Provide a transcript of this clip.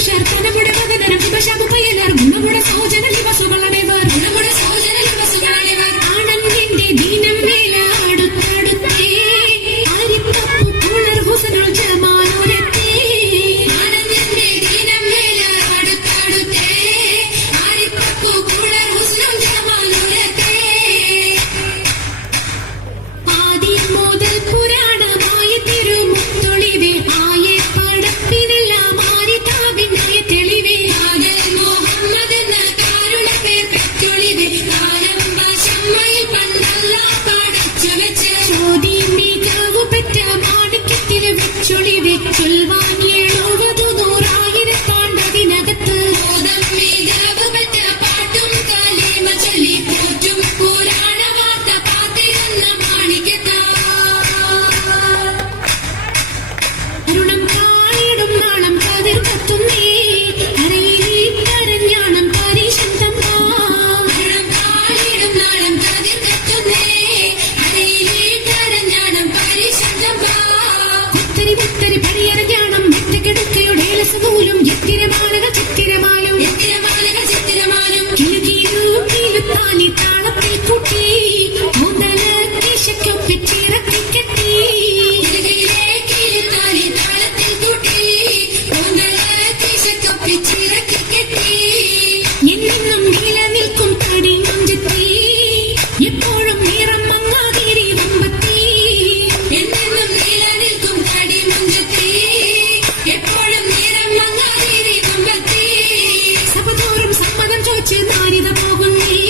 മനുഷ്യർക്ക് നമ്മുടെ മകനരും ശുഭശാപയ്യനരും നമ്മുടെ സഹോദര ദിവസങ്ങളടേവർ നമ്മുടെ സഹോദര ദിവസങ്ങളടേവർ ആണന്ദിന്റെ ദീനം വേല അടുത്തടുത്തേ ആരിത്തപ്പു കൂളർ ഹുസനുൾ ജമാനോരത്തേ ആനന്ദിന്റെ ദീനം വേല അടുത്തടുത്തേ ആരിത്തപ്പു കൂളർ ഹുസനുൾ ജമാനോരത്തേ ആദ്യം മുതൽ അരുണം കായിടും നാണം കതിർ കത്തുന്നേ ൂലും എത്തിരമാലകൾ ചിത്തിരമാലും എത്തിരമാല. ചേന്നാനിത പോകുന്നേ